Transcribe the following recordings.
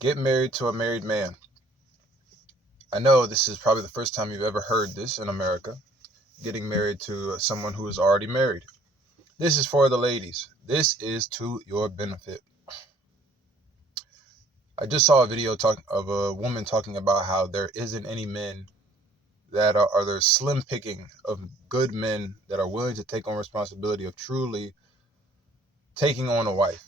Get married to a married man. I know this is probably the first time you've ever heard this in America. Getting married to someone who is already married. This is for the ladies. This is to your benefit. I just saw a video of a woman talking about how there isn't any men that are there slim picking of good men that are willing to take on responsibility of truly taking on a wife.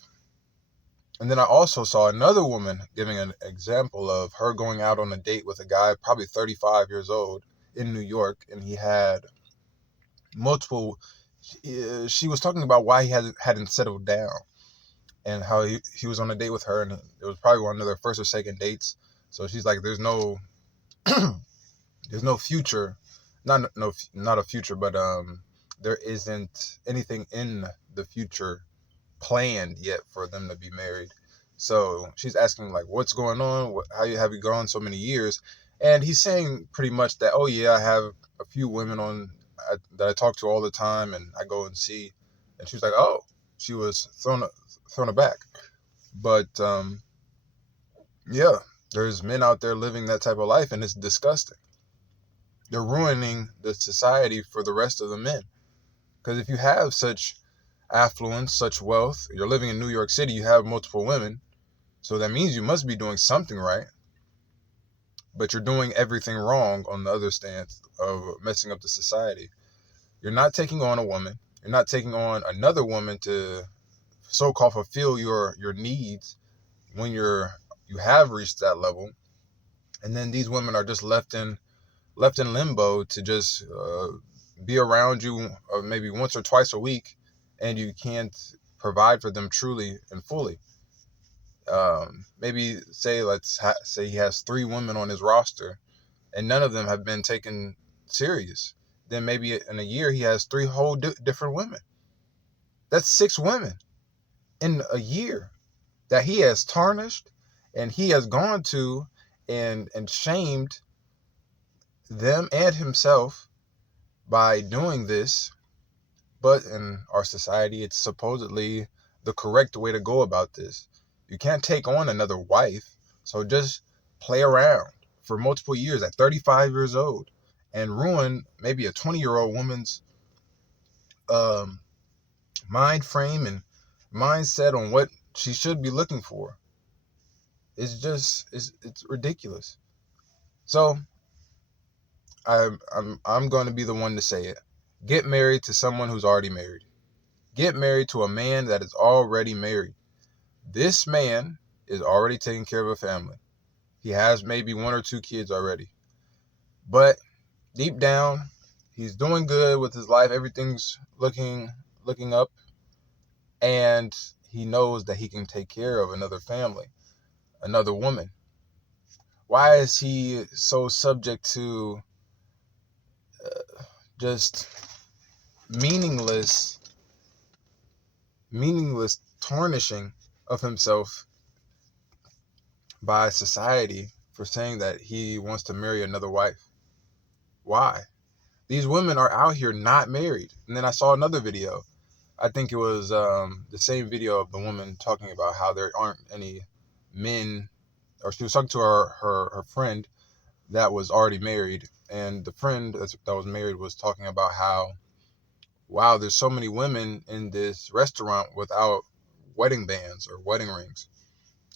And then I also saw another woman giving an example of her going out on a date with a guy probably 35 years old in New York, and he had multiple. She was talking about why he hadn't settled down, and how he was on a date with her, and it was probably one of their first or second dates. So she's like, "There's no, there's no future, not a future, but there isn't anything in the future planned yet for them to be married." So she's asking like, "What's going on? How have you gone so many years?" And he's saying pretty much that, "Oh yeah, I have a few women that I talk to all the time, and I go and see." And she's like, "Oh," she was thrown aback. But yeah, there's men out there living that type of life, and it's disgusting. They're ruining the society for the rest of the men. Because if you have such affluence, such wealth, you're living in New York City, you have multiple women, so that means you must be doing something right, but you're doing everything wrong on the other stance of messing up the society. You're not taking on a woman. You're not taking on another woman to so-called fulfill your needs when you have reached that level, and then these women are just left in limbo to just be around you maybe once or twice a week, and you can't provide for them truly and fully. Maybe say say he has 3 women on his roster, and none of them have been taken serious. Then maybe in a year he has 3 whole different women. That's 6 women in a year that he has tarnished, and he has gone to and shamed them and himself by doing this. But in our society, it's supposedly the correct way to go about this. You can't take on another wife, so just play around for multiple years at 35 years old and ruin maybe a 20-year-old woman's um, mind frame and mindset on what she should be looking for. It's ridiculous. So I'm going to be the one to say it. Get married to someone who's already married. Get married to a man that is already married. This man is already taking care of a family. He has maybe 1 or 2 kids already. But deep down, he's doing good with his life. Everything's looking up, and he knows that he can take care of another family, another woman. Why is he so subject to just meaningless meaningless tarnishing of himself by society for saying that he wants to marry another wife? Why? These women are out here not married. And then I saw another video. I think it was the same video of the woman talking about how there aren't any men, or she was talking to her friend that was already married. And the friend that was married was talking about how, wow, there's so many women in this restaurant without wedding bands or wedding rings.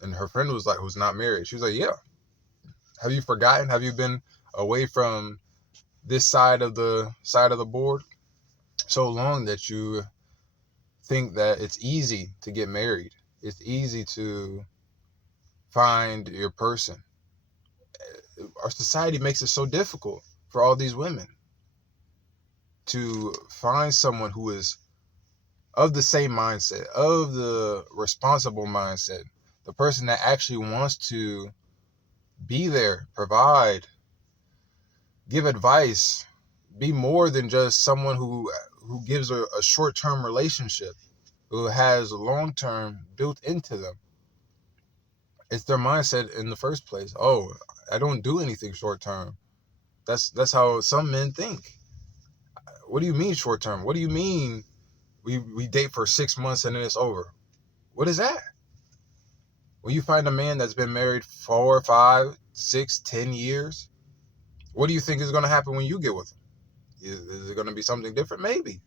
And her friend was like, who's not married. She was like, yeah. Have you forgotten? Have you been away from this side of the board so long that you think that it's easy to get married? It's easy to find your person. Our society makes it so difficult for all these women to find someone who is of the same mindset, of the responsible mindset, the person that actually wants to be there, provide, give advice, be more than just someone who gives a short-term relationship, who has long-term built into them. It's their mindset in the first place. Oh, I don't do anything short-term. That's how some men think. What do you mean short-term? What do you mean we date for 6 months and then it's over? What is that? When you find a man that's been married 4, 5, 6, 10 years, what do you think is going to happen when you get with him? Is it going to be something different? Maybe.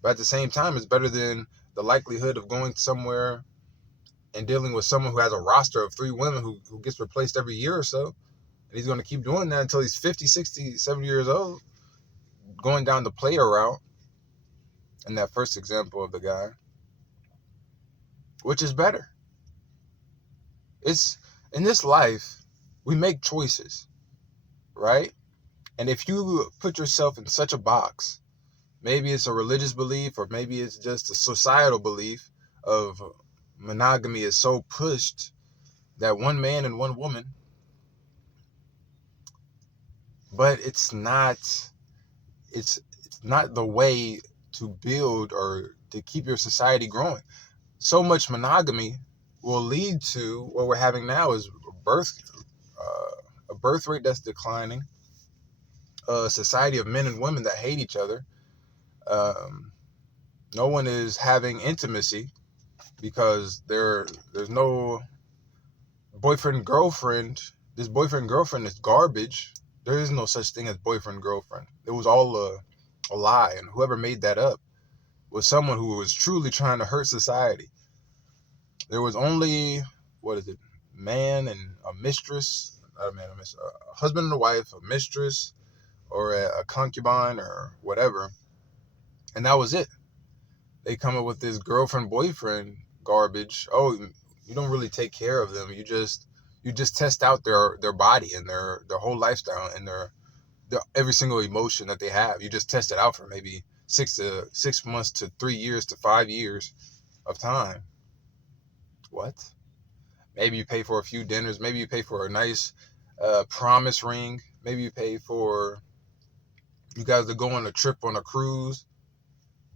But at the same time, it's better than the likelihood of going somewhere and dealing with someone who has a roster of 3 women who gets replaced every year or so. And he's going to keep doing that until he's 50, 60, 70 years old, going down the player route in that first example of the guy. Which is better? It's in this life, we make choices, right? And if you put yourself in such a box, maybe it's a religious belief or maybe it's just a societal belief of monogamy is so pushed that one man and one woman, but it's not the way to build or to keep your society growing. So much monogamy will lead to what we're having now is a birth rate that's declining, a society of men and women that hate each other. No one is having intimacy because there's no boyfriend girlfriend. This boyfriend girlfriend is garbage. There is no such thing as boyfriend girlfriend. It was all a lie, and whoever made that up was someone who was truly trying to hurt society. There was only man and a mistress, not a man, a husband and a wife, a mistress, or a concubine or whatever, and that was it. They come up with this girlfriend boyfriend garbage. Oh, you don't really take care of them. You just test out their body and their whole lifestyle and their every single emotion that they have. You just test it out for maybe 6 months to 3 years to 5 years of time. What? Maybe you pay for a few dinners. Maybe you pay for a nice promise ring. Maybe you pay for you guys to go on a trip on a cruise.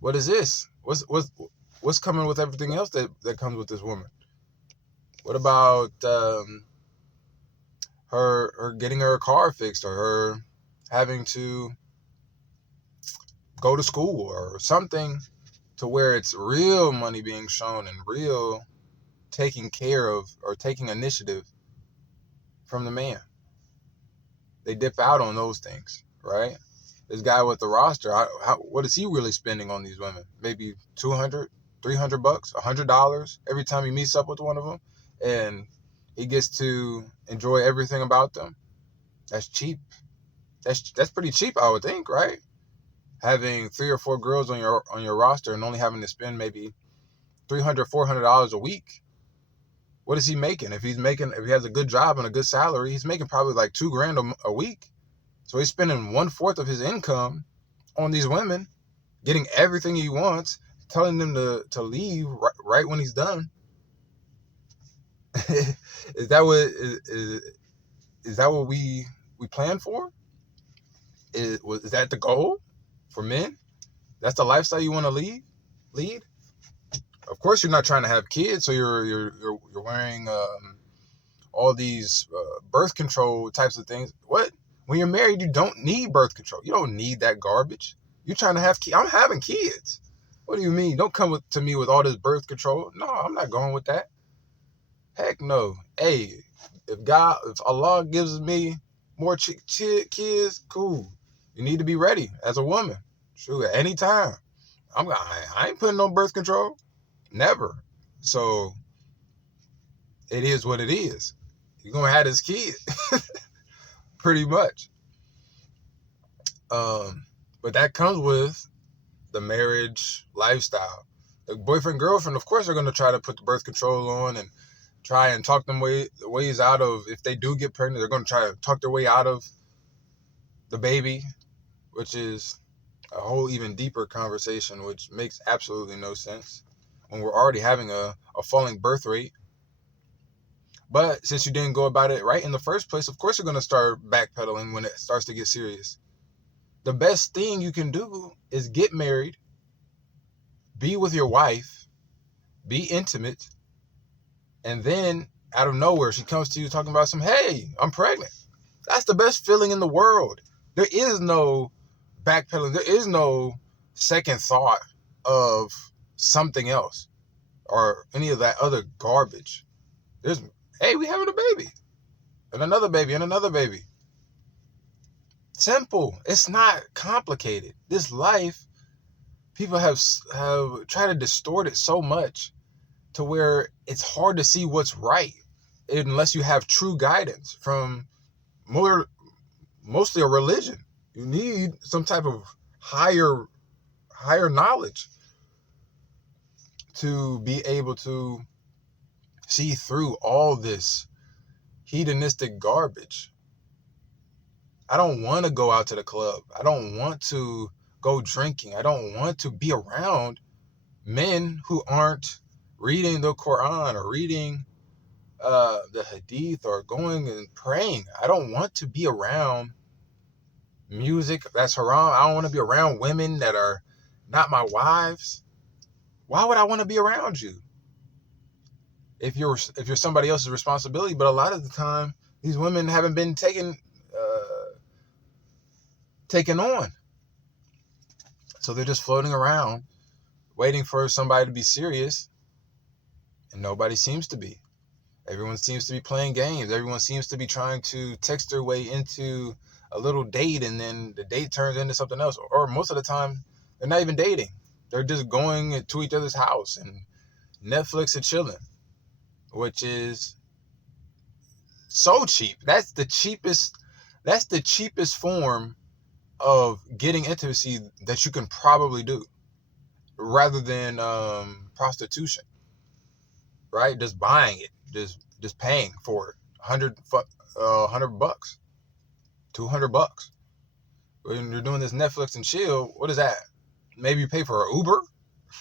What is this? What's coming with everything else that comes with this woman? What about her getting her car fixed or her having to go to school or something to where it's real money being shown and real taking care of or taking initiative from the man? They dip out on those things, right? This guy with the roster, what is he really spending on these women? Maybe $200, $300, $100 every time he meets up with one of them, and he gets to enjoy everything about them. That's cheap. That's pretty cheap, I would think, right? Having 3 or 4 girls on your roster and only having to spend maybe $300, $400 a week. What is he making? If he has a good job and a good salary, he's making probably like $2,000 a week. So he's spending 1/4 of his income on these women, getting everything he wants, telling them to leave right when he's done. Is that what we plan for? Is that the goal for men? That's the lifestyle you want to lead? Of course, you're not trying to have kids, so you're wearing all these birth control types of things. What? When you're married, you don't need birth control. You don't need that garbage. You're trying to have kids. I'm having kids. What do you mean? Don't come to me with all this birth control. No, I'm not going with that. Heck no. Hey, if Allah gives me more kids, cool. You need to be ready as a woman. Shoot, at any time. I ain't putting no birth control. Never. So it is what it is. You're gonna have this kid. Pretty much. But that comes with the marriage lifestyle. The boyfriend, girlfriend, of course, are going to try to put the birth control on and try and talk them ways out of, if they do get pregnant, they're going to try to talk their way out of the baby, which is a whole even deeper conversation, which makes absolutely no sense when we're already having a falling birth rate. But since you didn't go about it right in the first place, of course you're going to start backpedaling when it starts to get serious. The best thing you can do is get married, be with your wife, be intimate, and then out of nowhere she comes to you talking about hey, I'm pregnant. That's the best feeling in the world. There is no backpedaling. There is no second thought of something else or any of that other garbage. There's, hey, we having a baby. And another baby, and another baby. Simple. It's not complicated. This life, people have tried to distort it so much to where it's hard to see what's right unless you have true guidance from mostly a religion. You need some type of higher knowledge to be able to see through all this hedonistic garbage. I don't want to go out to the club. I don't want to go drinking. I don't want to be around men who aren't reading the Quran or reading the Hadith or going and praying. I don't want to be around music that's haram. I don't want to be around women that are not my wives. Why would I want to be around you if you're somebody else's responsibility? But a lot of the time, these women haven't been taken on, so they're just floating around, waiting for somebody to be serious, and nobody seems to be. Everyone seems to be playing games. Everyone seems to be trying to text their way into a little date, and then the date turns into something else. Or most of the time, they're not even dating. They're just going to each other's house and Netflix and chilling, which is so cheap. That's the cheapest form of getting intimacy that you can probably do, rather than prostitution, right? Just buying it, just paying for it, $100, $100, $200. When you're doing this Netflix and chill, what is that? Maybe you pay for an Uber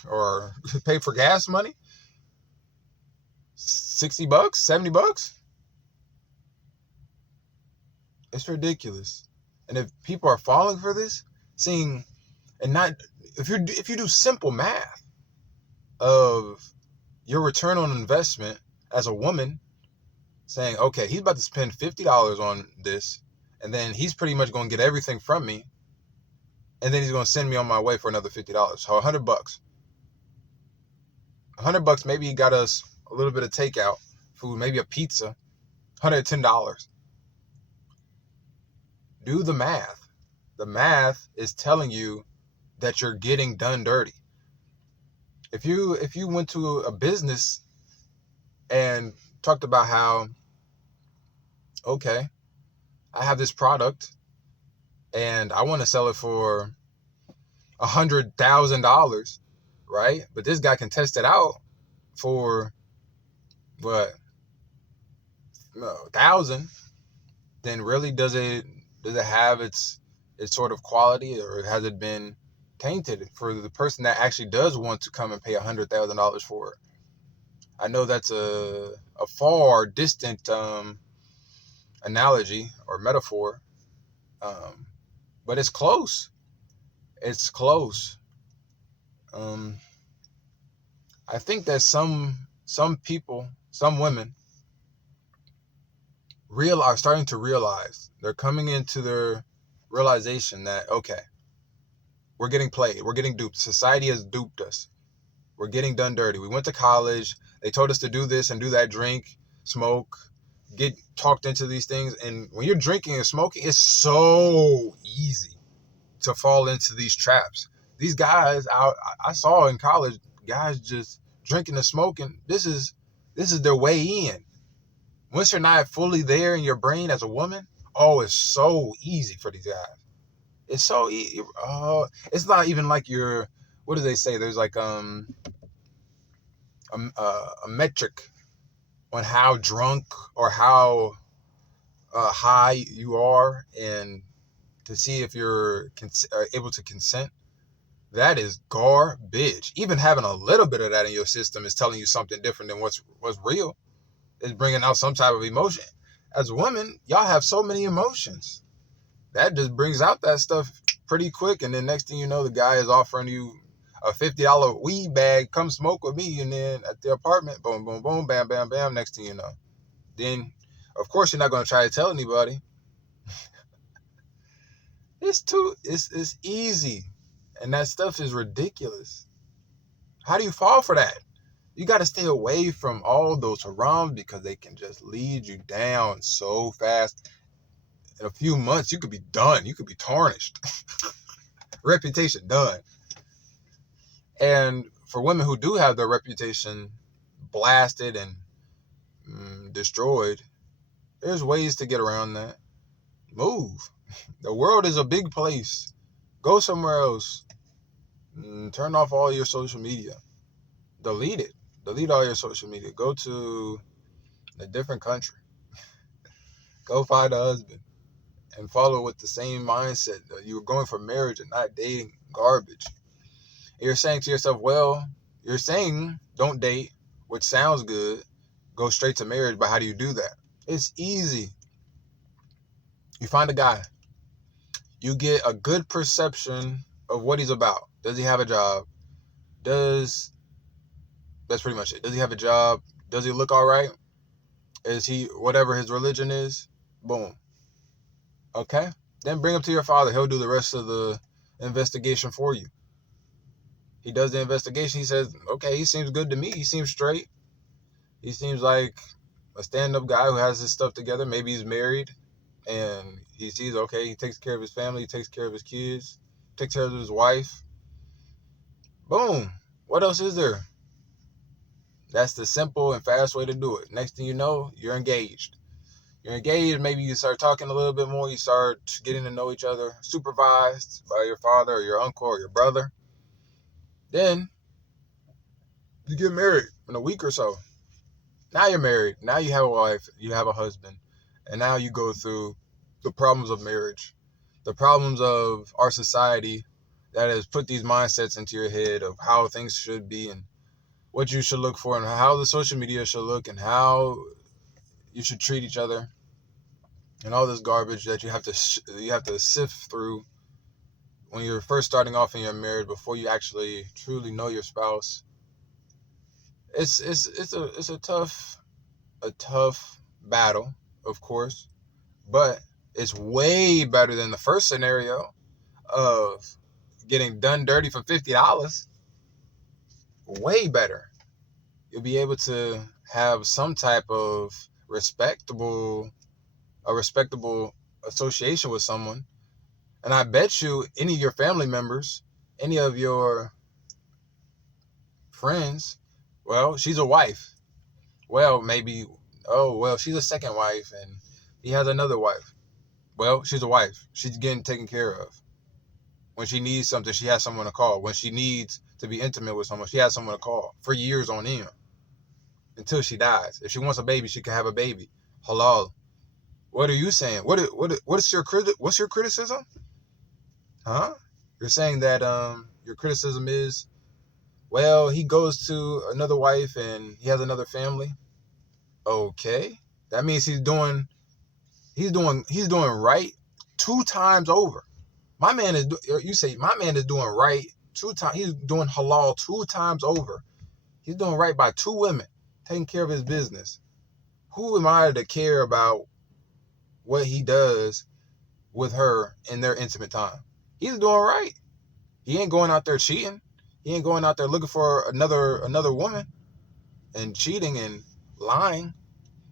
or pay for gas money. $60, $70. It's ridiculous. And if people are falling for this, seeing, and not, if you do simple math of your return on investment as a woman, saying, okay, he's about to spend $50 on this, and then he's pretty much going to get everything from me, and then he's going to send me on my way for another $50. So $100. $100, maybe he got us a little bit of takeout food, maybe a pizza, $110. Do the math. The math is telling you that you're getting done dirty. If you went to a business and talked about how, okay, I have this product and I want to sell it for $100,000, right? But this guy can test it out for what, 1,000? Then really, does it have its sort of quality, or has it been tainted for the person that actually does want to come and pay $100,000 for it? I know that's a far distant analogy or metaphor, but it's close. It's close. I think that some people, some women, are starting to realize, they're coming into their realization that, okay, we're getting played, we're getting duped. Society has duped us. We're getting done dirty. We went to college. They told us to do this and do that, drink, smoke, get talked into these things. And when you're drinking and smoking, it's so easy to fall into these traps. These guys I saw in college, guys just drinking and smoking. This is their way in. Once you're not fully there in your brain as a woman, oh, it's so easy for these guys. It's so easy. It's not even like you're, what do they say? There's like a metric on how drunk or how high you are, and to see if you're able to consent. That is garbage. Even having a little bit of that in your system is telling you something different than what's real. It's bringing out some type of emotion. As women, y'all have so many emotions. That just brings out that stuff pretty quick, and then next thing you know, the guy is offering you a $50 weed bag, come smoke with me, and then at the apartment, boom, boom, boom, bam, bam, bam, next thing you know. Then, of course, you're not going to try to tell anybody. It's easy, and that stuff is ridiculous. How do you fall for that? You got to stay away from all those harams because they can just lead you down so fast. In a few months, you could be done. You could be tarnished. Reputation done. And for women who do have their reputation blasted and destroyed, there's ways to get around that. Move. The world is a big place. Go somewhere else. Turn off all your social media. Delete it. Delete all your social media. Go to a different country. Go find a husband and follow with the same mindset. You were going for marriage and not dating garbage. You're saying to yourself, well, you're saying don't date, which sounds good. Go straight to marriage, but how do you do that? It's easy. You find a guy. You get a good perception of what he's about. Does he have a job? That's pretty much it. Does he have a job? Does he look all right? Is he, whatever his religion is? Boom. Okay? Then bring him to your father. He'll do the rest of the investigation for you. He does the investigation. He says, okay, he seems good to me. He seems straight. He seems like a stand-up guy who has his stuff together. Maybe he's married and he sees, okay, he takes care of his family, he takes care of his kids, takes care of his wife. Boom. What else is there? That's the simple and fast way to do it. Next thing you know, you're engaged. You're engaged. Maybe you start talking a little bit more. You start getting to know each other, supervised by your father or your uncle or your brother. Then you get married in a week or so. Now you're married. Now you have a wife. You have a husband. And now you go through the problems of marriage, the problems of our society that has put these mindsets into your head of how things should be and what you should look for and how the social media should look and how you should treat each other and all this garbage that you have to sift through when you're first starting off in your marriage before you actually truly know your spouse. It's a tough battle, of course, but it's way better than the first scenario of getting done dirty for $50. Way better. You'll be able to have some type of respectable association with someone. And I bet you any of your family members, any of your friends, well, she's a wife. Well, maybe, oh, well, she's a second wife and he has another wife. Well, she's a wife. She's getting taken care of. When she needs something, she has someone to call. When she needs to be intimate with someone, she has someone to call for years on end until she dies. If she wants a baby, she can have a baby. Halal. What are you saying? What's your criticism? Huh? You're saying that your criticism is, well, he goes to another wife and he has another family. Okay, that means he's doing right 2 times over. My man is doing right 2 times. He's doing halal 2 times over. He's doing right by 2 women, taking care of his business. Who am I to care about what he does with her in their intimate time? He's doing right. He ain't going out there cheating. He ain't going out there looking for another woman and cheating and lying.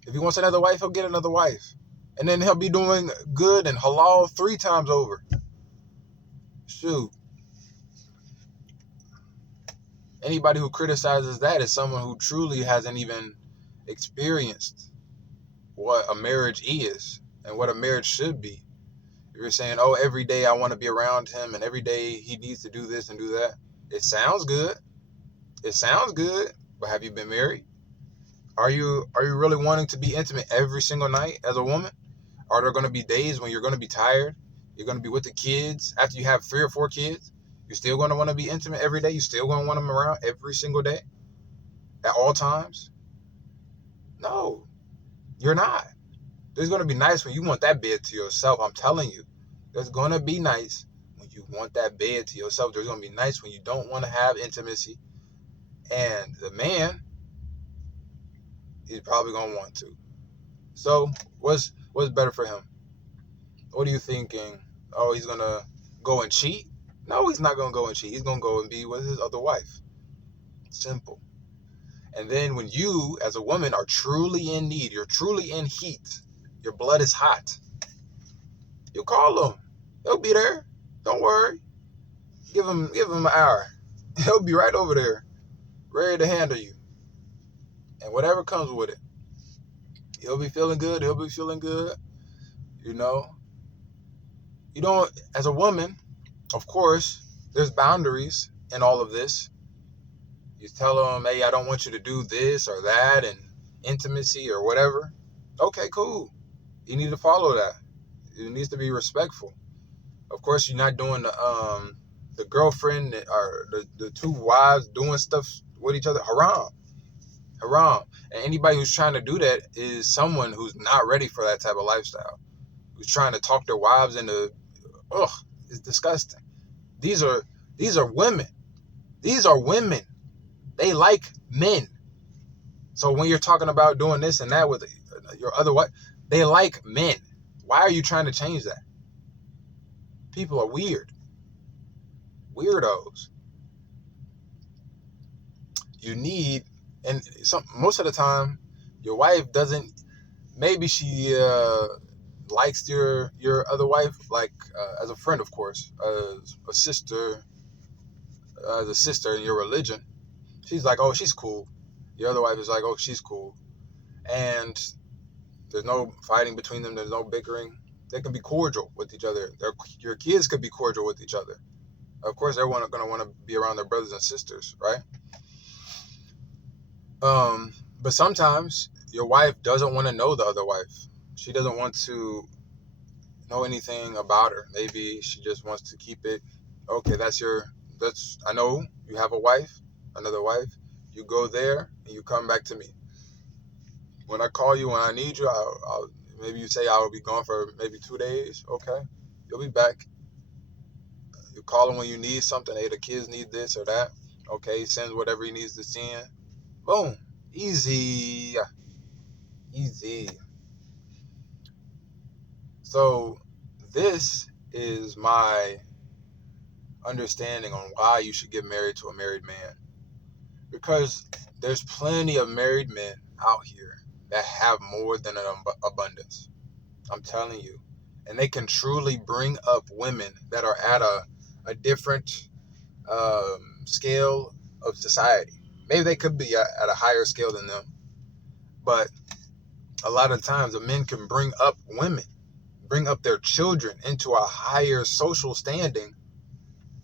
If he wants another wife, he'll get another wife. And then he'll be doing good and halal 3 times over. Shoot. Anybody who criticizes that is someone who truly hasn't even experienced what a marriage is and what a marriage should be. If you're saying, oh, every day I want to be around him and every day he needs to do this and do that. It sounds good. But have you been married? Are you really wanting to be intimate every single night as a woman? Are there going to be days when you're going to be tired? You're going to be with the kids after you have 3 or 4 kids? You're still going to want to be intimate every day? You're still going to want them around every single day? At all times? No, you're not. There's going to be nights when you want that bed to yourself. I'm telling you. There's going to be nights when you want that bed to yourself. There's going to be nights when you don't want to have intimacy. And the man, he's probably going to want to. So what's better for him? What are you thinking? Oh, he's going to go and cheat? No, he's not going to go and cheat. He's going to go and be with his other wife. Simple. And then when you, as a woman, are truly in need, you're truly in heat, your blood is hot, you call him. He'll be there. Don't worry. Give him an hour. He'll be right over there, ready to handle you. And whatever comes with it. He'll be feeling good. He'll be feeling good. You know. You don't, as a woman, of course, there's boundaries in all of this. You tell him, hey, I don't want you to do this or that, and intimacy or whatever. Okay, cool. You need to follow that. It needs to be respectful. Of course, you're not doing the girlfriend or the two wives doing stuff with each other. Haram. And anybody who's trying to do that is someone who's not ready for that type of lifestyle. Who's trying to talk their wives into, it's disgusting. These are women. These are women. They like men. So when you're talking about doing this and that with your other wife, they like men. Why are you trying to change that? People are weird. Weirdos. You need, and most of the time, your wife doesn't, maybe she likes your other wife, like as a friend, of course, as a sister in your religion. She's like, oh, she's cool. Your other wife is like, oh, she's cool. And there's no fighting between them. There's no bickering. They can be cordial with each other. Your kids could be cordial with each other. Of course, they're going to want to be around their brothers and sisters, right? But sometimes your wife doesn't want to know the other wife. She doesn't want to know anything about her. Maybe she just wants to keep it. Okay, I know you have another wife. You go there and you come back to me. When I call you, when I need you, I'll maybe you say I will be gone for maybe 2 days. Okay, you'll be back. You call him when you need something. Hey, the kids need this or that. Okay, he sends whatever he needs to send. Boom. Easy. So this is my understanding on why you should get married to a married man. Because there's plenty of married men out here that have more than an abundance. I'm telling you. And they can truly bring up women that are at a different scale of society. Maybe they could be at a higher scale than them. But a lot of times the men can bring up women, bring up their children into a higher social standing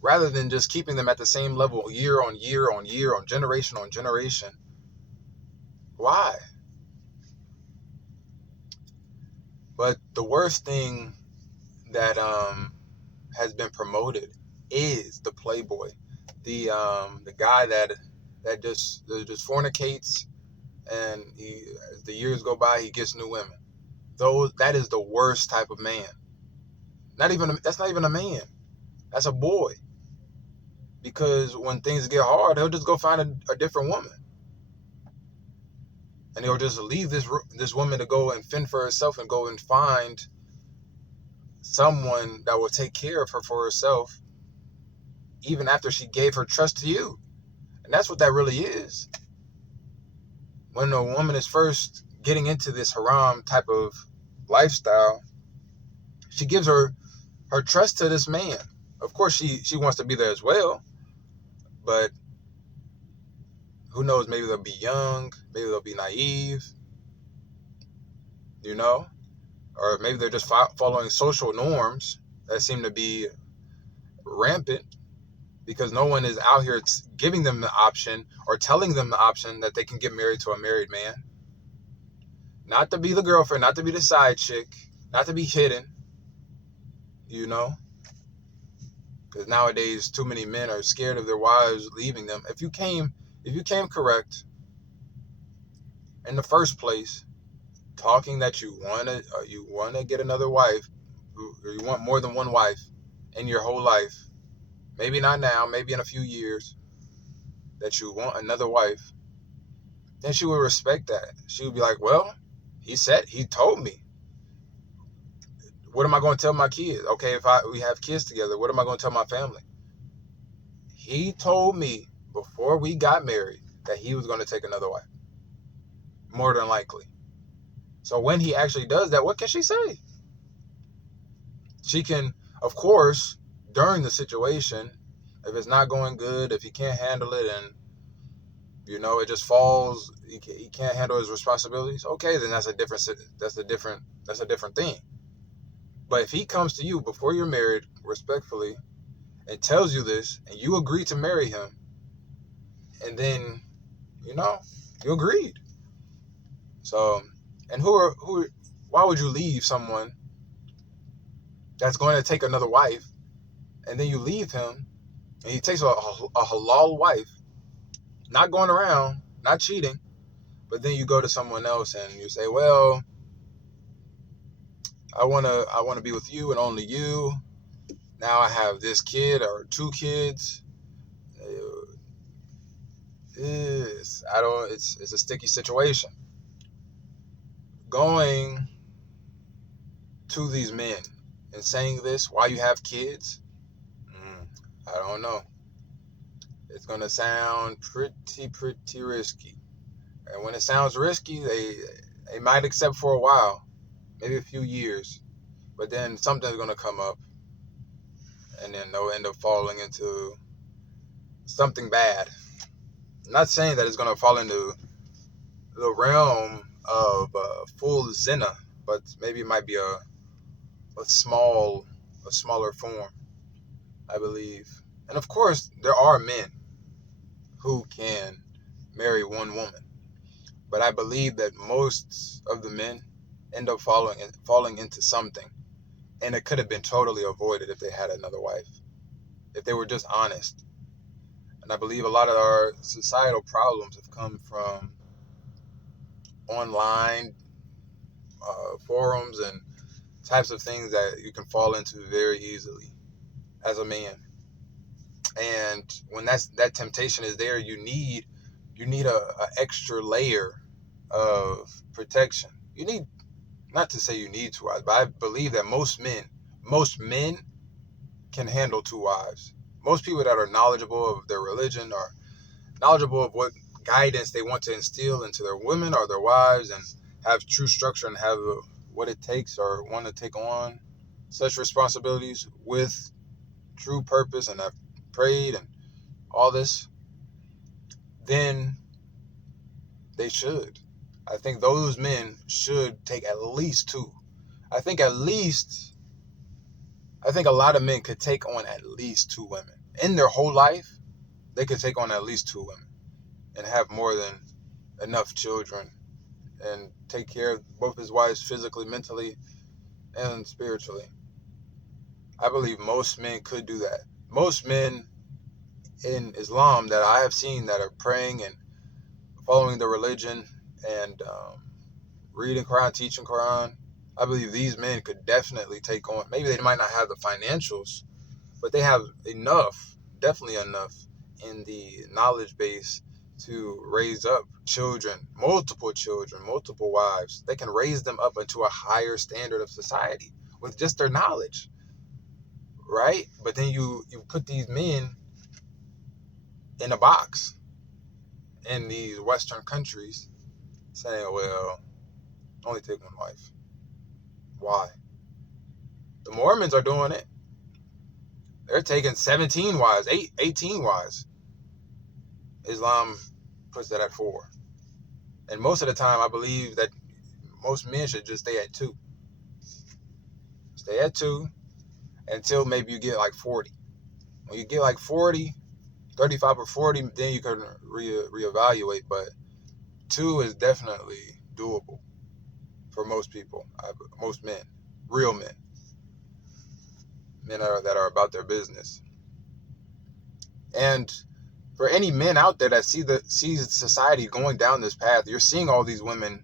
rather than just keeping them at the same level year on year on year, on generation. Why? But the worst thing that has been promoted is the playboy, the guy that just fornicates, and as the years go by, he gets new women. That is the worst type of man. That's not even a man. That's a boy. Because when things get hard, he'll just go find a different woman. And he'll just leave this woman to go and fend for herself and go and find someone that will take care of her for herself, even after she gave her trust to you. And that's what that really is. When a woman is first getting into this haram type of lifestyle, she gives her trust to this man. Of course, she wants to be there as well, but who knows? Maybe they'll be young, maybe they'll be naive, or maybe they're just following social norms that seem to be rampant because no one is out here giving them the option or telling them the option that they can get married to a married man. Not to be the girlfriend, not to be the side chick, not to be hidden, because nowadays too many men are scared of their wives leaving them. If you came correct in the first place, talking that you want to get another wife, or you want more than one wife in your whole life, maybe not now, maybe in a few years, that you want another wife, then she would respect that. She would be like, well, he told me. What am I going to tell my kids? Okay, if we have kids together, what am I going to tell my family? He told me before we got married that he was going to take another wife. More than likely. So when he actually does that, what can she say? She can, of course, during the situation, if it's not going good, if he can't handle it, and it just falls, he can't handle his responsibilities. Okay, then that's a different thing. But if he comes to you before you're married, respectfully, and tells you this, and you agree to marry him, and then you agreed. So, and why would you leave someone that's going to take another wife, and then you leave him, and he takes a halal wife, not going around, not cheating, but then you go to someone else and you say, well, I want to be with you and only you. Now I have this kid or 2 kids. It's a sticky situation. Going to these men and saying this while you have kids, I don't know. It's going to sound pretty risky. And when it sounds risky, they might accept for a while, maybe a few years. But then something's going to come up, and then they'll end up falling into something bad. I'm not saying that it's going to fall into the realm of full zina, but maybe it might be a smaller form, I believe. And of course, there are men who can marry one woman, but I believe that most of the men end up falling into something, and it could have been totally avoided if they had another wife, if they were just honest. And I believe a lot of our societal problems have come from online forums and types of things that you can fall into very easily as a man. And when that temptation is there, you need a extra layer of protection. You need, not to say you need 2 wives, but I believe that most men can handle 2 wives. Most people that are knowledgeable of their religion are knowledgeable of what guidance they want to instill into their women or their wives, and have true structure and have what it takes or want to take on such responsibilities with true purpose, and have prayed and all this, then they should. I think those men should take at least 2. I think a lot of men could take on at least 2 women. In their whole life, they could take on at least 2 women and have more than enough children and take care of both his wives physically, mentally, and spiritually. I believe most men could do that. Most men in Islam that I have seen that are praying and following the religion and reading Quran, teaching Quran, I believe these men could definitely take on, maybe they might not have the financials, but they have definitely enough in the knowledge base to raise up children, multiple wives. They can raise them up into a higher standard of society with just their knowledge, right? But then you put these men in a box in these Western countries saying, well, only take 1 wife. Why? The Mormons are doing it. They're taking 17 wives, 18 wives. Islam puts that at 4. And most of the time, I believe that most men should just stay at 2. Stay at 2 until maybe you get like 40. When you get like 40, 35 or 40, then you can reevaluate. But 2 is definitely doable for most people, most men, real men that are about their business. And for any men out there that see society going down this path, you're seeing all these women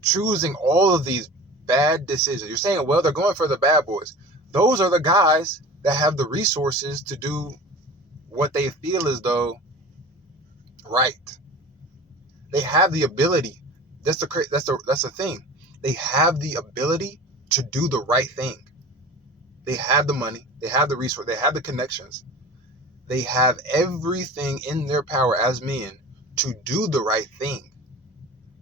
choosing all of these bad decisions. You're saying, well, they're going for the bad boys. Those are the guys that have the resources to do what they feel as though right. They have the ability. That's the thing. They have the ability to do the right thing. They have the money. They have the resource. They have the connections. They have everything in their power as men to do the right thing,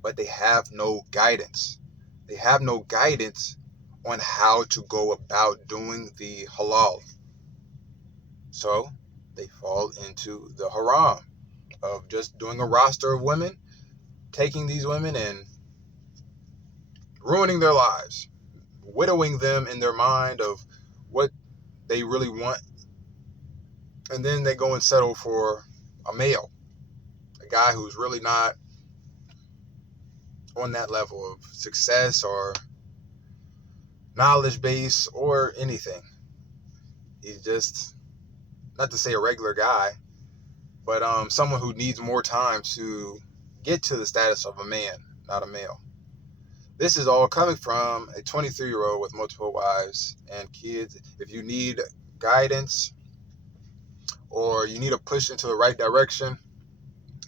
but they have no guidance. They have no guidance on how to go about doing the halal. So they fall into the haram of just doing a roster of women, taking these women and ruining their lives, widowing them in their mind of what they really want, and then they go and settle for a male, a guy who's really not on that level of success or knowledge base or anything. He's just, not to say a regular guy, but someone who needs more time to get to the status of a man, not a male. This is all coming from a 23-year-old with multiple wives and kids. If you need guidance or you need a push into the right direction,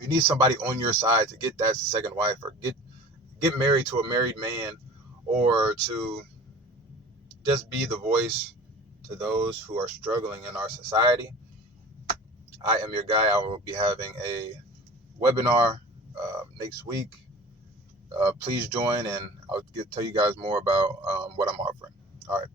you need somebody on your side to get that second wife or get married to a married man, or to just be the voice to those who are struggling in our society. I am your guy. I will be having a webinar next week. Please join, and I'll tell you guys more about what I'm offering. All right.